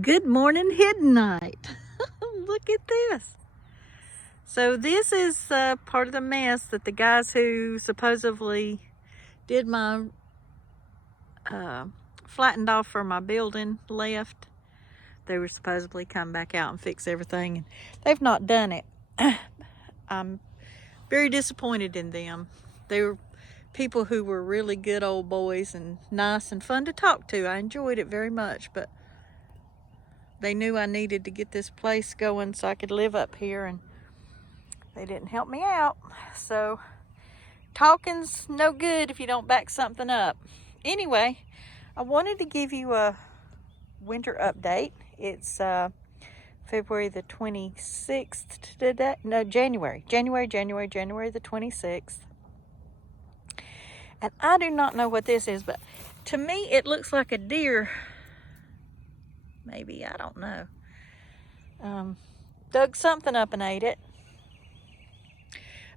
Good morning, Hiddenite. Look at this. So this is part of the mess that the guys who supposedly did my flattened off for my building left. They were supposedly come back out and fix everything, and they've not done it. I'm very disappointed in them. They were people who were really good old boys and nice and fun to talk to. I enjoyed it very much, but they knew I needed to get this place going so I could live up here, and they didn't help me out. So talking's no good if you don't back something up. Anyway, I wanted to give you a winter update. It's February the 26th today. No, January the 26th. And I do not know what this is, but to me it looks like a deer. Maybe, I don't know. Dug something up and ate it.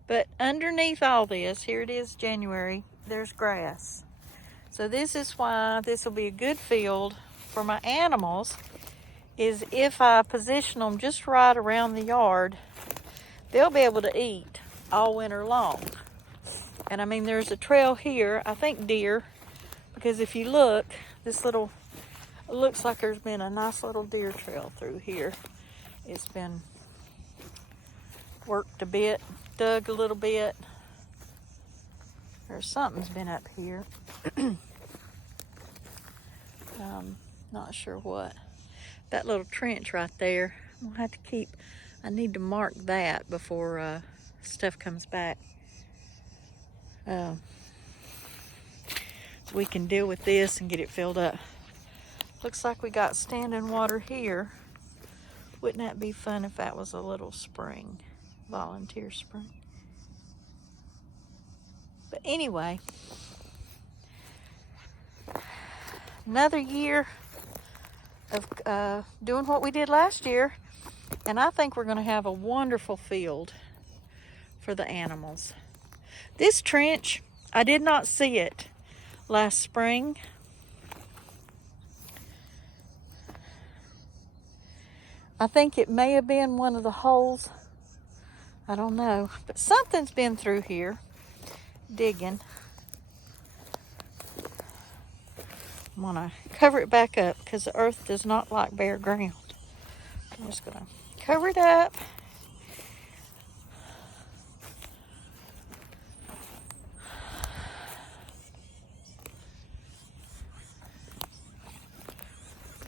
But underneath all this, here it is January, there's grass. So this is why this will be a good field for my animals, is if I position them just right around the yard, they'll be able to eat all winter long. And I mean, there's a trail here, I think deer, because if you look, this little, it looks like there's been a nice little deer trail through here. It's been worked a bit, dug a little bit. There's something's been up here. Not sure what. That little trench right there, I'm gonna have to keep, I need to mark that before stuff comes back. So we can deal with this and get it filled up. Looks like we got standing water here. Wouldn't that be fun if that was a little spring, volunteer spring? But anyway, another year of doing what we did last year, and I think we're going to have a wonderful field for the animals. This trench, I did not see it last spring. I think it may have been one of the holes. I don't know, but something's been through here digging. I'm gonna cover it back up because the earth does not like bare ground. I'm just gonna cover it up.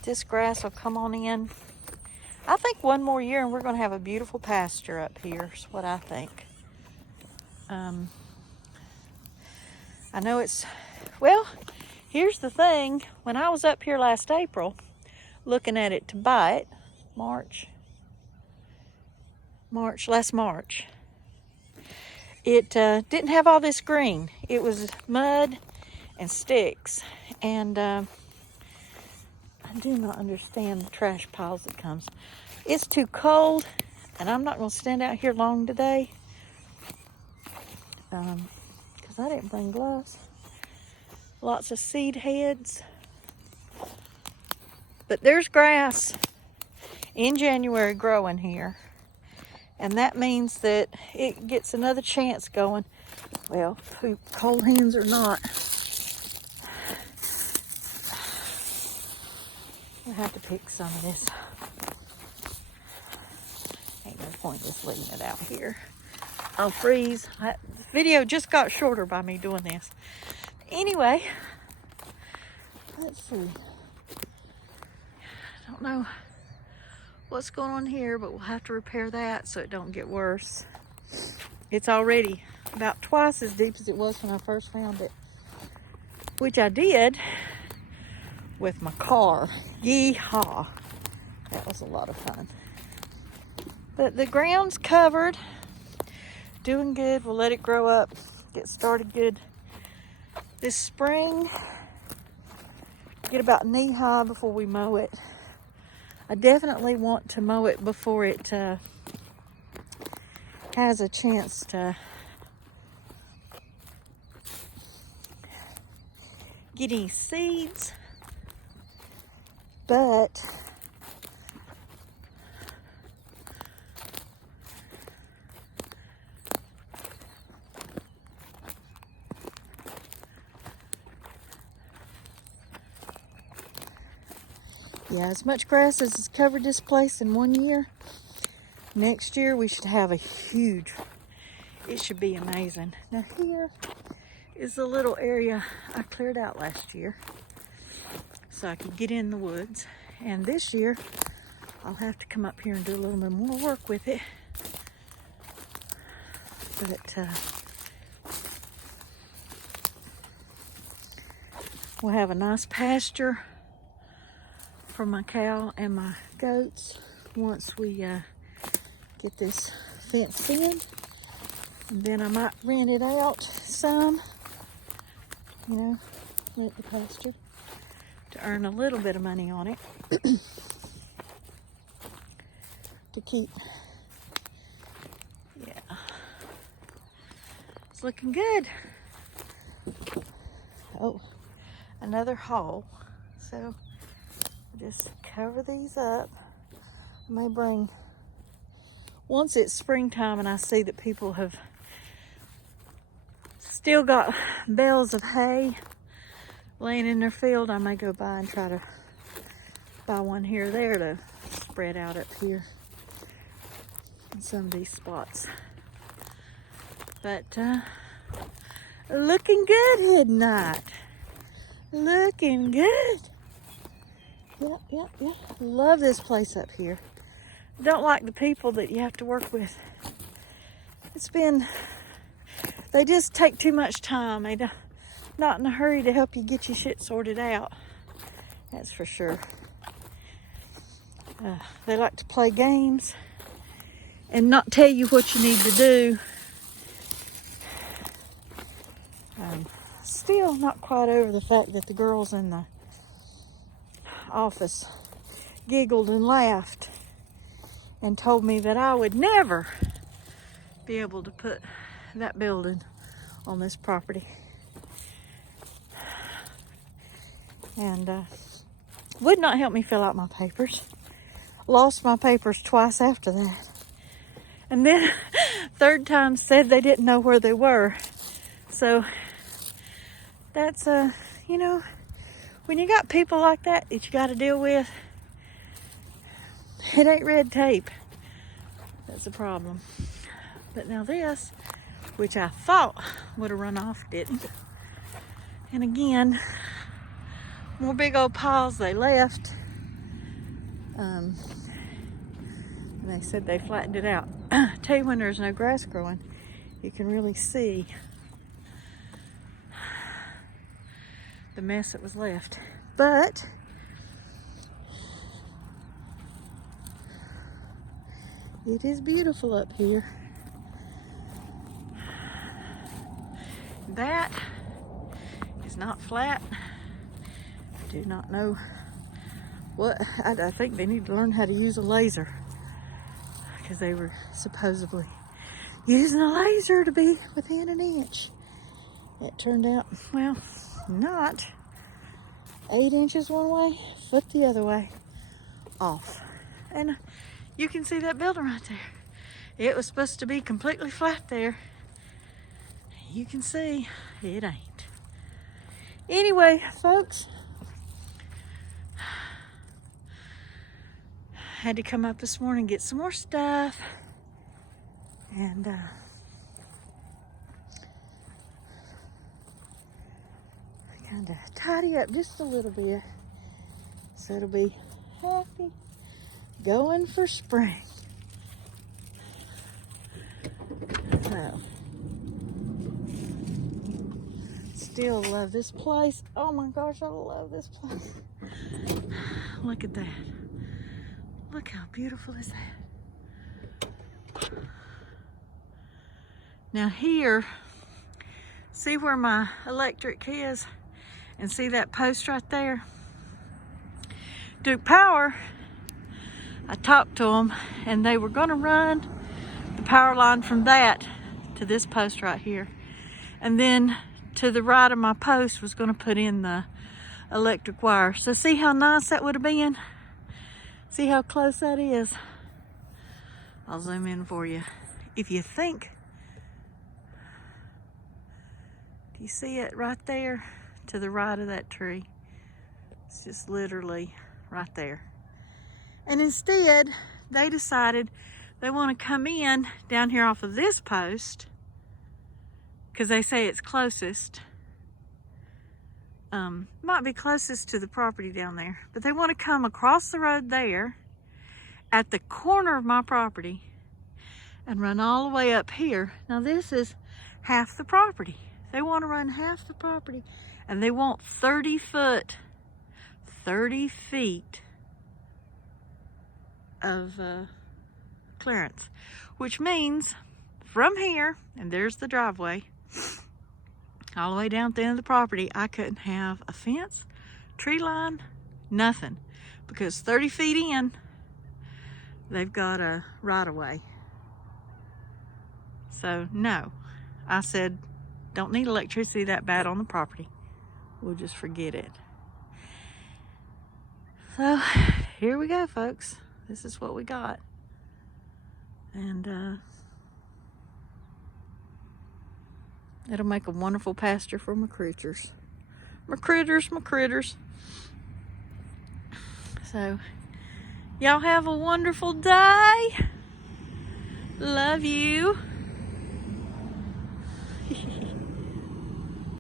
This grass will come on in. I think one more year and we're gonna have a beautiful pasture up here, is what I think. I know it's, well, here's the thing. When I was up here last April, looking at it to buy it, last March, it didn't have all this green. It was mud and sticks. And I do not understand the trash piles that comes. It's too cold, and I'm not gonna stand out here long today. Because I didn't bring gloves. Lots of seed heads. But there's grass in January growing here. And that means that it gets another chance going. Well, cold hands or not. I'll have to pick some of this. Ain't no point just leaving it out here. I'll freeze. This video just got shorter by me doing this. Anyway, let's see. I don't know what's going on here, but we'll have to repair that so it don't get worse. It's already about twice as deep as it was when I first found it, which I did with my car. Yeehaw. That was a lot of fun. But the ground's covered. Doing good. We'll let it grow up. Get started good this spring. Get about knee high before we mow it. I definitely want to mow it before it has a chance to get any seeds. But Yeah, as much grass as has covered this place in 1 year, next year we should have a huge, it should be amazing. Now here is the little area I cleared out last year so I could get in the woods. And this year, I'll have to come up here and do a little bit more work with it. But we'll have a nice pasture for my cow and my goats once we get this fenced in. And then I might rent it out some, you know, rent the pasture to earn a little bit of money on it to keep. Yeah, it's looking good. Oh, another hole. So just cover these up. I may bring, once it's springtime and I see that people have still got bales of hay laying in their field, I may go by and try to buy one here or there to spread out up here in some of these spots. But looking good, Hiddenite. Looking good. Yep. Love this place up here. Don't like the people that you have to work with. They just take too much time. They're not in a hurry to help you get your shit sorted out. That's for sure. They like to play games and not tell you what you need to do. Still not quite over the fact that the girls in the office giggled and laughed and told me that I would never be able to put that building on this property. And would not help me fill out my papers. Lost my papers twice after that. And then third time said they didn't know where they were. So that's, you know, when you got people like that you got to deal with, it ain't red tape. That's the problem. But now this, which I thought would have run off, didn't. And again, more big old piles they left. And they said they flattened it out. Tell you, when there's no grass growing, you can really see the mess that was left. But it is beautiful up here. That is not flat. I do not know what, I think they need to learn how to use a laser, because they were supposedly using a laser to be within an inch. It turned out, well, not. 8 inches one way, foot the other way, off. And you can see that building right there. It was supposed to be completely flat there. You can see it ain't. Anyway, folks, had to come up this morning and get some more stuff, and kind of tidy up just a little bit so it'll be happy going for spring. So still love this place. Oh my gosh, I love this place. Look at that. Look how beautiful is that. Now here, see where my electric is? And see that post right there? Duke Power, I talked to them and they were gonna run the power line from that to this post right here. And then to the right of my post was gonna put in the electric wire. So see how nice that would have been? See how close that is? I'll zoom in for you. If you think, do you see it right there to the right of that tree? It's just literally right there. And instead, they decided they want to come in down here off of this post because they say it's closest. Might be closest to the property down there, but they want to come across the road there at the corner of my property and run all the way up here. Now this is half the property. They want to run half the property, and they want 30 feet of clearance, which means from here, and there's the driveway, all the way down at the end of the property, I couldn't have a fence, tree line, nothing, because 30 feet in, they've got a right-of-way. So no, I said, don't need electricity that bad on the property. We'll just forget it. So here we go, folks. This is what we got. And it'll make a wonderful pasture for my critters. My critters. So, y'all have a wonderful day. Love you.